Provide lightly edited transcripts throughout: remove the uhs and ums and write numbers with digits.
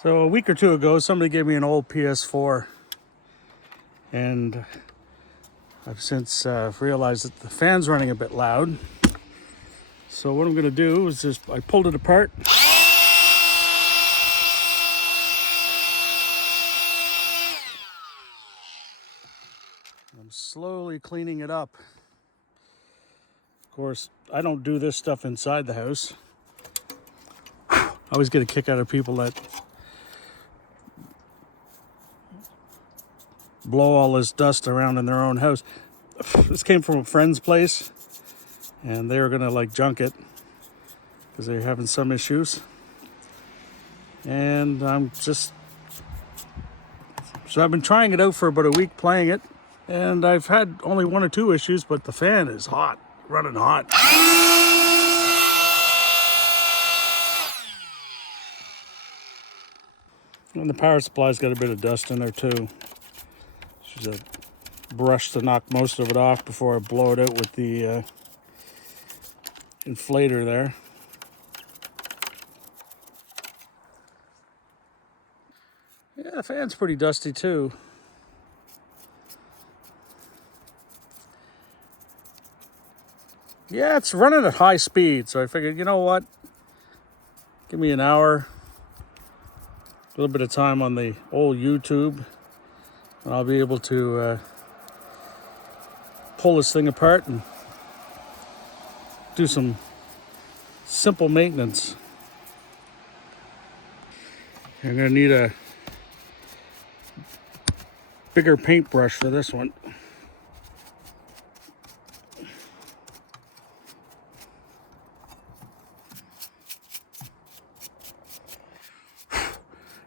So a week or two ago, somebody gave me an old PS4, and I've since realized that the fan's running a bit loud. So what I'm going to do is just, I pulled it apart. I'm slowly cleaning it up. Of course, I don't do this stuff inside the house. I always get a kick out of people that blow all this dust around in their own house. This came from a friend's place, and they were gonna like junk it because they're having some issues. And so I've been trying it out for about a week, playing it, and I've had only 1 or 2 issues, but the fan is hot, running hot. And the power supply's got a bit of dust in there too. Use a brush to knock most of it off before I blow it out with the inflator there. Yeah, the fan's pretty dusty too. Yeah, it's running at high speed, so I figured, you know what? Give me an hour, a little bit of time on the old YouTube, and I'll be able to pull this thing apart and do some simple maintenance. I'm gonna need a bigger paintbrush for this one.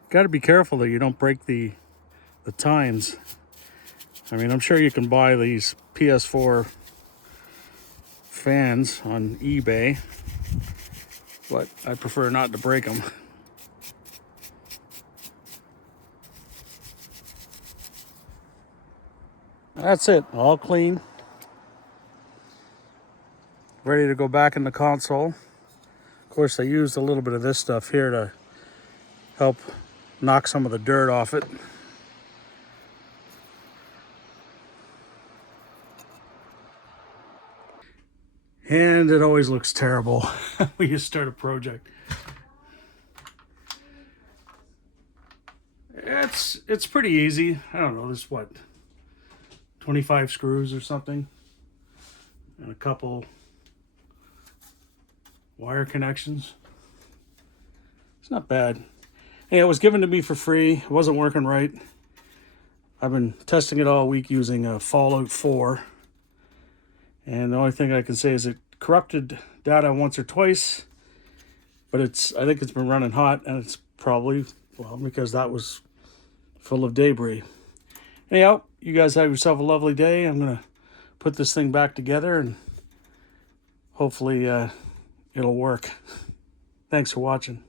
Got to be careful that you don't break the tines. I mean, I'm sure you can buy these PS4 fans on eBay, but I prefer not to break them. That's it, all clean. Ready to go back in the console. Of course, I used a little bit of this stuff here to help knock some of the dirt off it. And it always looks terrible when you start a project. It's pretty easy. I don't know, there's what, 25 screws or something, and a couple wire connections. It's not bad. Hey, it was given to me for free. It wasn't working right. I've been testing it all week using Fallout 4. And the only thing I can say is it corrupted data once or twice. But I think it's been running hot, and it's probably, well, because that was full of debris. Anyhow, you guys have yourself a lovely day. I'm going to put this thing back together, and hopefully it'll work. Thanks for watching.